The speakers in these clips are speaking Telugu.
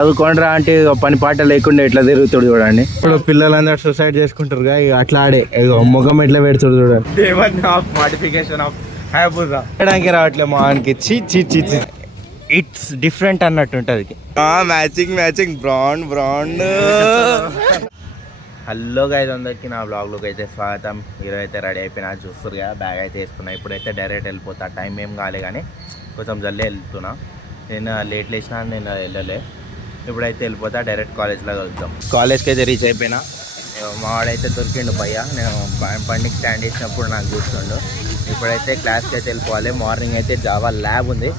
చదువుకోండిరా అంటే పని పాట లేకుండా ఎట్లా తిరుగుతాడు చూడండి. ఇప్పుడు పిల్లలందరూ సూసైడ్ చేసుకుంటారు అట్లా ఆడే ముఖం ఎట్లా పెడుతాడు చూడండి. మోడిఫికేషన్ ఆఫ్ హ్యాబుజా రావట్లే మొహానికి. ఇట్స్ డిఫరెంట్ అన్నట్టు ఉంటుంది. Matching brand. హలో గైస్, అందరికి నా బ్లాగ్లోకి అయితే స్వాగతం. ఈరోజు అయితే రెడీ అయిపోయినా, చూస్తారు కదా బ్యాగ్ అయితే వేసుకున్నా. ఇప్పుడైతే డైరెక్ట్ వెళ్ళిపోతా. టైం ఏం కాలే కానీ కొంచెం జల్దీ వెళ్తున్నా. నేను లేట్ లేచినా, నేను వెళ్ళలే. ఇప్పుడైతే వెళ్ళిపోతా, డైరెక్ట్ కాలేజ్లో కలుద్దాం. కాలేజ్కి అయితే రీచ్ అయిపోయినా. మా వాడైతే దొరికిండు భయ్య. నేను బండికి స్టాండ్ చేసినప్పుడు నాకు చూస్తుండు. ఇప్పుడైతే క్లాస్కి అయితే వెళ్ళిపోవాలి. మార్నింగ్ అయితే జావా ల్యాబ్ ఉంది.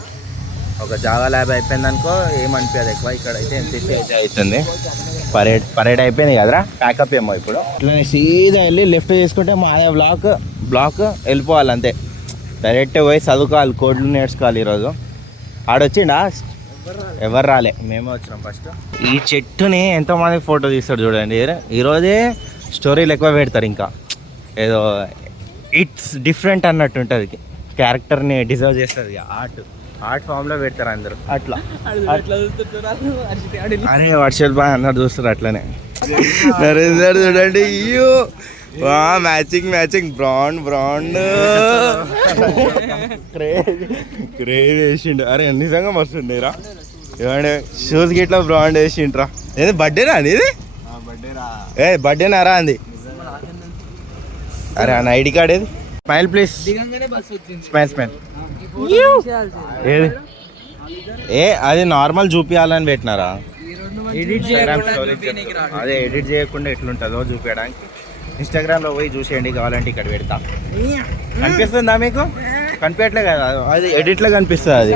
ఒక జావా ల్యాబ్ అయిపోయింది అనుకో, ఏమనిపించదు ఎక్కువ. ఇక్కడైతే ఎంపీసీ అయితే అవుతుంది. పరేడ్ అయిపోయింది కదరా, ప్యాకప్ ఏమో. ఇప్పుడు ఇట్లా సీదా వెళ్ళి లెఫ్ట్ చేసుకుంటే మా ఆయా బ్లాక్ వెళ్ళిపోవాలి అంతే. డైరెక్ట్ పోయి చదువుకోవాలి, కోడ్లు నేర్చుకోవాలి. ఈరోజు ఆడొచ్చిండా? ఎవరు రాలే, మేమే వచ్చినాం ఫస్ట్. ఈ చెట్టుని ఎంతోమంది ఫోటో తీస్తాడు చూడండి. ఈరోజే స్టోరీలు ఎక్కువ పెడతారు. ఇంకా ఏదో ఇట్స్ డిఫరెంట్ అన్నట్టు ఉంటుంది. క్యారెక్టర్ని డిజర్వ్ చేస్తుంది. ఆర్ట్ ఫామ్లో పెడతారు అందరూ. అట్లా అరే వర్షాలు బాగా అందరు చూస్తారు. అట్లనే నరేందర్ చూడండి. అయ్యో మ్యాచింగ్ బ్రాండ్ క్రేజ్ వేసిండు. అరే నిజంగా మస్తుండే రా. ఏమంటే షూస్ గిట్లా బ్రాండ్ వేసిండ్రా. ఏది బర్త్డేనా అది? ఇది బర్త్డేనా రా అంది. అరే అన్న ఐడి కార్డ్ ఏది? Smile please. స్మైల్ ఏది? అది నార్మల్ చూపించాలని పెట్టినారా? అదే ఎడిట్ చేయకుండా ఎట్లుంటుందో చూపించడానికి. ఇన్స్టాగ్రామ్లో పోయి చూసేయండి, కావాలంటే ఇక్కడ పెడతా. కనిపిస్తుందా మీకు? కనిపించట్లే కదా, అది ఎడిట్లో కనిపిస్తుంది.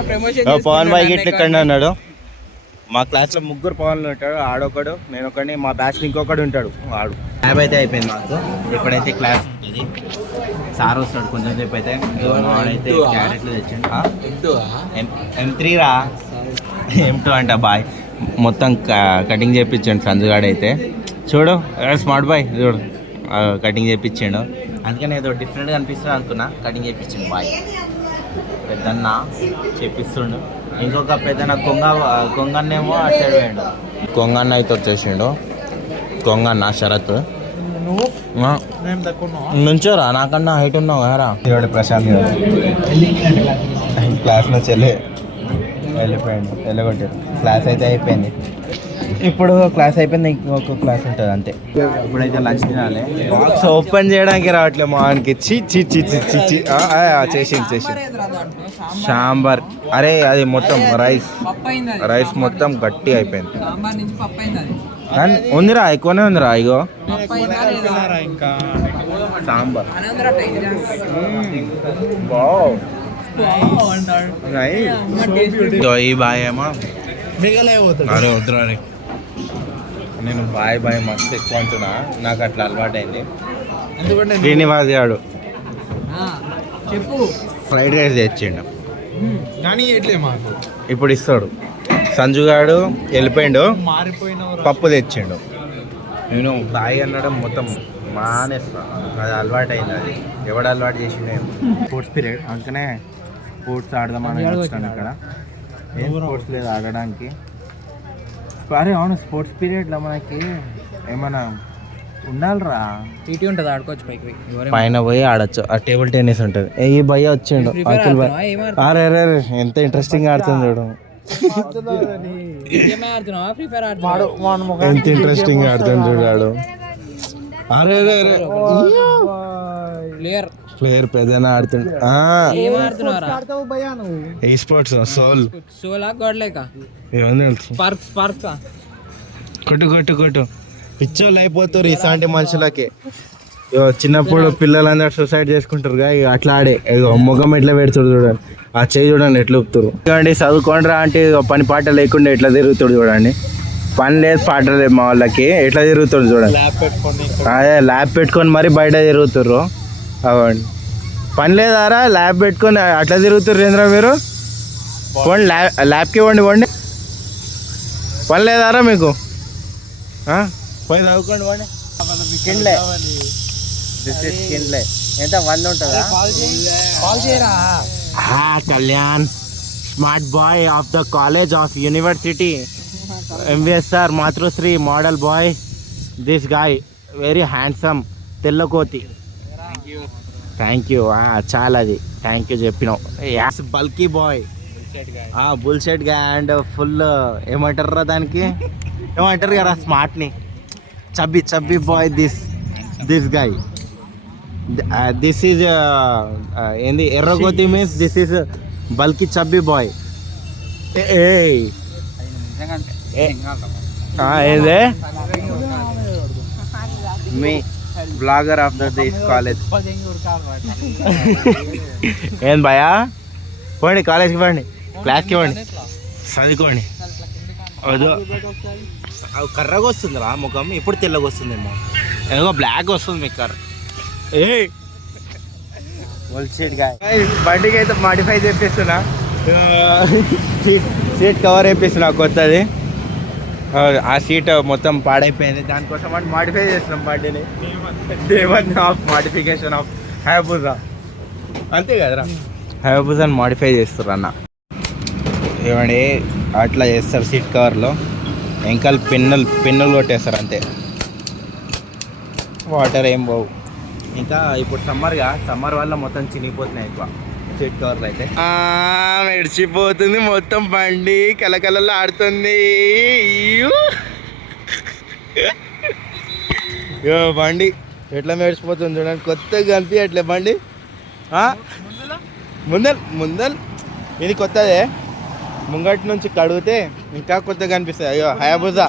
అది పవన్ బాయ్ గిట్ల ఇక్కడ అన్నాడు. మా క్లాస్లో 3 పవన్లు ఉంటాడు. ఆడొకడు, నేను ఒకడిని, మా బ్యాచ్ ఇంకొకడు ఉంటాడు. ఆడు ల్యాబ్ అయితే అయిపోయింది మాకు. ఇప్పుడైతే క్లాస్ ఉంటుంది. సార్ వస్తాడు కొంచెం సేపు అయితే. వాడైతే క్యారెట్లు తెచ్చిండు. M3 రా, M2 అంట. బాయ్ మొత్తం కటింగ్ చేయించండి సంజుగాడు అయితే. చూడు స్మార్ట్ బాయ్, చూడు కటింగ్ చేయించాడు. అందుకని ఏదో డిఫరెంట్గా అనిపిస్తుంది అనుకున్నా, కటింగ్ చేయించాడు. బాయ్ పెద్దన్న చేపిస్తుండు. ఇంకొక పెద్దన్న కొంగన్నేమో అటు సైడ్ పోయాడు. కొంగన్న అయితే వచ్చేసిండు. కొంగన్న శరత్ నుంచోరా, నాకన్నా హైట్ ఉన్నావు కదరా. ఈరోజు ప్రశాంత్ క్లాస్ నుంచి వెళ్ళిపోయాడు, వెళ్ళగొట్టారు. క్లాస్ అయితే అయిపోయింది. ఇప్పుడు క్లాస్ అయిపోయింది, ఇంకొక క్లాస్ ఉంటుంది అంతే. ఇప్పుడైతే లంచ్ తినాలి. బాక్స్ ఓపెన్ చేయడానికి రావట్లేదు మొహానికి. చేసి సాంబార్. అరే అది మొత్తం రైస్ మొత్తం గట్టి అయిపోయింది. ఉందిరా, ఎక్కువనే ఉందిరా. ఇగో సాంబార్. ఈ బాయ్ ఏమో అరే వద్దురా. నేను బాయ్ మస్తు ఎక్కువ అంటున్నా, నాకు అట్లా అలవాటైంది. శ్రీనివాస్ గాడు ఫ్రైడ్ రైస్ తెచ్చిండు, ఇప్పుడు ఇస్తాడు. సంజు గాడు వెళ్ళిపోయిండు, పప్పు తెచ్చిండు. నేను బాయ్ అనడం మొత్తం మానేస్తా, అది అలవాటైంది. అది ఎవడు అలవాటు చేసిండే. స్పోర్ట్స్ పీరియడ్ అందుకనే స్పోర్ట్స్ ఆడదామని వస్తాను. ఇక్కడ ఏం స్పోర్ట్స్ లేదు ఆడడానికి. అరే అవును, స్పోర్ట్స్ పీరియడ్లో మనకి ఏమైనా ఉండాలిరా. టీటీ ఉంటుంది, ఆడుకోవచ్చు. పైన పోయి ఆడచ్చు. ఆ టేబుల్ టెన్నిస్ ఉంటుంది. ఈ భయ్య వచ్చిండు అఖిల్ భాయ్. అరే ఎంత ఇంట్రెస్టింగ్ ఆడుతుంది చూడు. ఎంత ఇంట్రెస్టింగ్ ఆడుతుంది చూడాడు. అరే ప్లేయర్ పెద్దనా ఆడుతుండు. ఏ స్పోర్ట్స్ కొట్టు పిచ్చోళ్ళు అయిపోతారు ఇలాంటి మనుషులకి. చిన్నప్పుడు పిల్లలందరూ సూసైడ్ చేసుకుంటారు అట్లా ఆడే ముఖం ఎట్లా పెడతాడు చూడండి. ఆ చేయి చూడండి ఎట్లా ఊపుతారు. చూడండి చదువుకోండిరా అంటే పని పాట లేకుండా ఎట్లా తిరుగుతాడు చూడండి. పని లేదు పాట లేదు మా వాళ్ళకి, ఎట్లా తిరుగుతాడు చూడండి. అదే ల్యాబ్ పెట్టుకొని మరి బయట తిరుగుతారు. అవండి పని లేదారా, ల్యాబ్ పెట్టుకొని అట్లా తిరుగుతారు. ఏంద్రా మీరు? పోండి ల్యాబ్కి ఇవ్వండి. పని లేదారా మీకు? పోయి చదువుకోండి. పోండి. స్కిన్లే ఎంత 100 ఉంటుందా? Kalyan smart boy of the college of university. MVSR Matrusri model boy. This guy very handsome. తెల్లకోతి. Thank you. చాలా అది థ్యాంక్ యూ చెప్పినావు. As bulky boy. బుల్షెట్ గా అండ్ ఫుల్ ఏమంటారా దానికి ఏమంటారు కదా స్మార్ట్ని. Chubby boy. This guy. This is ఏంది ఎర్రగోతి means this is bulky chubby boy. ఏందే మీ బ్లాగర్ ఆఫ్ దిస్ కాలేజ్. ఏం భయా పోండి కాలేజ్కి పోండి, క్లాస్కి పోండి, చదువుకోండి. అదో కర్రగా వస్తుంది రా ముఖం. ఇప్పుడు తెల్లగా వస్తుందేమో. ఏదో బ్లాక్ వస్తుంది మీకు కర్ర. బండికి అయితే మాడిఫై చేపిస్తున్నా. సీట్ కవర్ వేపిస్తున్నా కొత్తది. ఆ సీట్ మొత్తం పాడైపోయింది. దానికోసం మనం మాడిఫై చేస్తున్నాం బండిని. Devan of modification of హయాబుజా. అంతే కదరా, హయాబుజాని మాడిఫై చేస్తారు అన్న. ఏమండి అట్లా చేస్తారు సీట్ కవర్లో. వెంకాల పిన్నులు కొట్టేస్తారు అంతే. వాటర్ ఏం పోవు. ఇంకా ఇప్పుడు సమ్మర్ వల్ల మొత్తం చినిగిపోతున్నాయి ఎక్కువ సీట్ కవర్లు అయితే. మెడిచిపోతుంది మొత్తం బండి. కలకలలో ఆడుతుంది. బండి ఎట్లా మెడిచిపోతుంది చూడండి. కొత్తగా కనిపించట్లే బండి. ముందల్ ఇది కొత్తదే. ముంగటి నుంచి కడిగితే ఇంకా కొత్తగా కనిపిస్తుంది. అయ్యో హయాబుజా.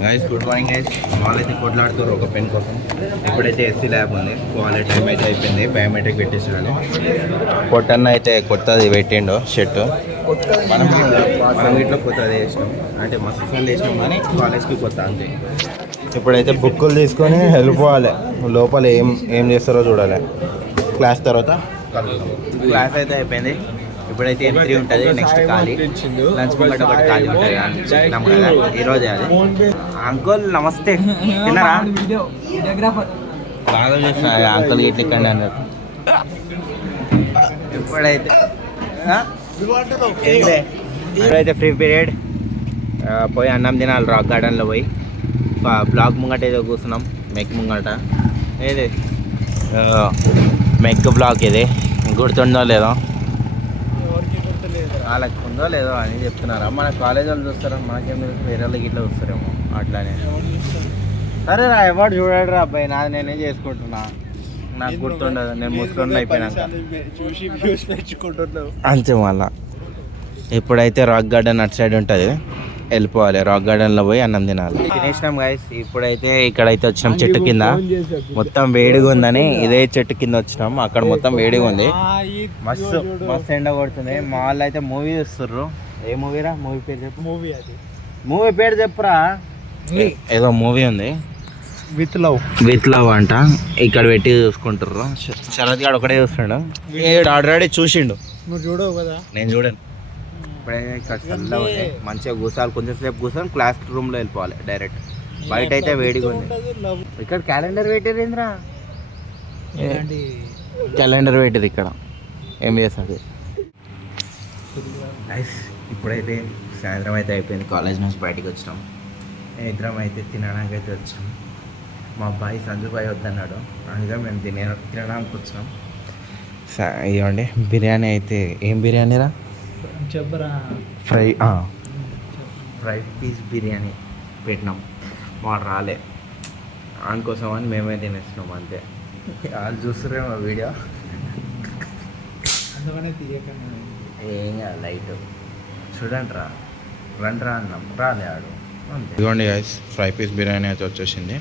Guys good morning guys. వాళ్ళు అయితే కొట్లాడుతారు ఒక పెన్ కోసం. ఇప్పుడైతే ఎస్సీ ల్యాబ్ ఉంది. వాళ్ళ టైం అయితే అయిపోయింది. బయోమెట్రిక్ పెట్టేసాడు. కొట్టన్న అయితే కొత్తది పెట్టిండు షర్ట్. మనం వీటిలో కొత్తది వేసినాం. అంటే మస్తు ఫోన్ వేసినాం కానీ కాలేజ్కి కొత్త అంతే. ఇప్పుడైతే బుక్కులు తీసుకొని వెళ్ళిపోవాలి. లోపల ఏం చేస్తారో చూడాలి. క్లాస్ తర్వాత క్లాస్ అయితే అయిపోయింది. ఇప్పుడైతే M3 ఉంటుంది. నెక్స్ట్ ఖాళీ. లంచ్ ముంగట ఒకటి ఖాళీ ఉంటుంది అనుకుంటున్నాం కదా ఈరోజే. అది అంకుల్ నమస్తే. తిన్నారా? బాగా చేస్తున్నా అంకుల్ ఇట్లా ఇక్కడ అన్నారు. ఇప్పుడైతే ఫ్రీ పీరియడ్ పోయి అన్నం తినాలి. రాక్ గార్డెన్లో పోయి బ్లాక్ ముంగట ఏదో కూర్చున్నాం. మెక్ ముంగట ఏది మెక్ బ్లాక్ ఇది. గుర్తుందో లేదో వాళ్ళకి ఉందో లేదో అని చెప్తున్నారా. మన కాలేజ్ వాళ్ళు చూస్తారా, మనకేం వేరే వాళ్ళకి ఇట్లా చూస్తారేమో అట్లానే. సరే రా ఎవరు చూడాడు రా అబ్బాయి. నాది నేనే చేసుకుంటున్నా. నాకు గుర్తుండదు. నేను ముస్లిం అయిపోయినాక అంతే. మళ్ళా ఇప్పుడైతే రాక్ గార్డెన్ అటు సైడ్ ఉంటుంది. వెళ్ళిపోవాలి. రాక్ గార్డెన్లో పోయి అన్నం తినాలి. తినేసినాం గైస్. ఇప్పుడైతే ఇక్కడైతే వచ్చినాం చెట్టు కింద. మొత్తం వేడిగా ఉందని ఇదే చెట్టు కింద వచ్చినాం. అక్కడ మొత్తం వేడిగా ఉంది. మస్తు ఎండ కొడుతుంది. మా వాళ్ళు అయితే మూవీ చూస్తుర్రు. ఏ మూవీరా? మూవీ పేరు చెప్పు. మూవీ పేరు చెప్పురా. ఏదో మూవీ ఉంది విత్ లవ్ అంట. ఇక్కడ పెట్టి చూసుకుంటారు. శరత్ గాడు ఒకటే చూస్తున్నాడు. ఆల్రెడీ చూసిండు. నువ్వు చూడవు కదా? నేను చూడను. ఇప్పుడైతే ఇక్కడ చల్లగా ఉంది. మంచిగా కూర్చోాలి. కొంచెం సేపు కూర్చొని క్లాస్ రూమ్లో వెళ్ళిపోవాలి డైరెక్ట్. బయట అయితే వేడిగా ఉంది. ఇక్కడ క్యాలెండర్ పెట్టేది ఏంద్రా? క్యాలెండర్ పెట్టేది ఇక్కడ. ఏం చేస్తుంది? ఇప్పుడైతే సాయంత్రం అయితే అయిపోయింది. కాలేజ్ నుంచి బయటకు వచ్చినాం. ఇద్దరం అయితే తినడానికి అయితే వచ్చాం. మా అబ్బాయి సంజుబాయి వద్దన్నాడు. అందుకే మేము తినడానికి వచ్చినాం. ఇవ్వండి బిర్యానీ అయితే. ఏం బిర్యానీరా? ఫ్రై పీస్ బిర్యానీ పెట్టినాం. వాడు రాలే. అందుకోసం అని మేమే తినేస్తున్నాం అంతే. వాళ్ళు చూస్తున్నారేమో వీడియో. ఏం లైట్ చూడండి రా. రండి రా అన్నాం. రాలే ఆడు. ఇదిగోండి గైస్ ఫ్రై పీస్ బిర్యానీ అయితే వచ్చేసింది.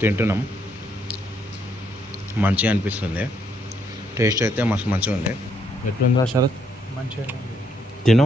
తింటున్నాం. మంచిగా అనిపిస్తుంది. టేస్ట్ అయితే మస్తు మంచిగా ఉంది. ఎట్లుందా శరత్? మంచిగా తిను.